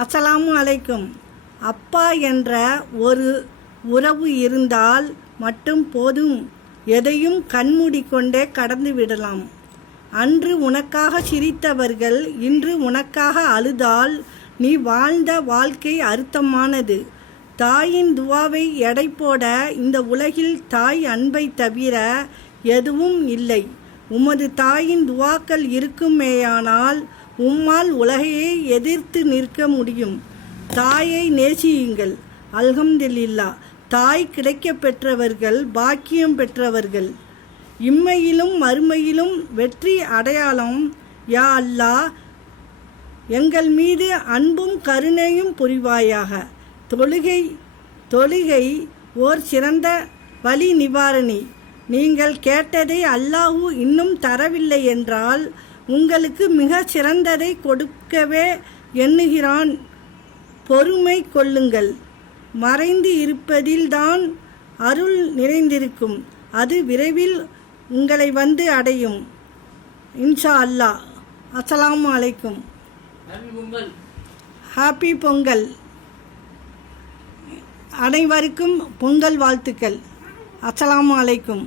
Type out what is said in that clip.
அஸ்ஸலாமு அலைக்கும். அப்பா என்ற ஒரு உறவு இருந்தால் மட்டும் போதும், எதையும் கண்மூடிக்கொண்டே கடந்து விடலாம். அன்று உனக்காக சிரித்தவர்கள் இன்று உனக்காக அழுதால் நீ வாழ்ந்த வாழ்க்கை அர்த்தமானது. தாயின் துவாவை எடை போட இந்த உலகில் தாய் அன்பை தவிர எதுவும் இல்லை. உமது தாயின் துவாக்கள் இருக்குமேயானால் உம்மால் உலகையே எதிர்த்து நிற்க முடியும். தாயை நேசியுங்கள். அல்ஹம்துலில்லாஹ். தாய் கிடைக்க பெற்றவர்கள் பாக்கியம் பெற்றவர்கள். இம்மையிலும் மறுமையிலும் வெற்றி அடையாளம். யா அல்லாஹ், எங்கள் மீது அன்பும் கருணையும் புரிவாயாக. தொழுகை ஓர் சிறந்த வலி நிவாரணி. நீங்கள் கேட்டதை அல்லாஹ் இன்னும் தரவில்லை என்றால் உங்களுக்கு மிக சிறந்ததை கொடுக்கவே எண்ணுகிறான். பொறுமை கொள்ளுங்கள். மறைந்து இருப்பதில்தான் அருள் நிறைந்திருக்கும். அது விரைவில் உங்களை வந்து அடையும். இன்ஷா அல்லாஹ். அஸ்ஸலாமு அலைக்கும். ஹாப்பி பொங்கல். அனைவருக்கும் பொங்கல் வாழ்த்துக்கள். அஸ்ஸலாமு அலைக்கும்.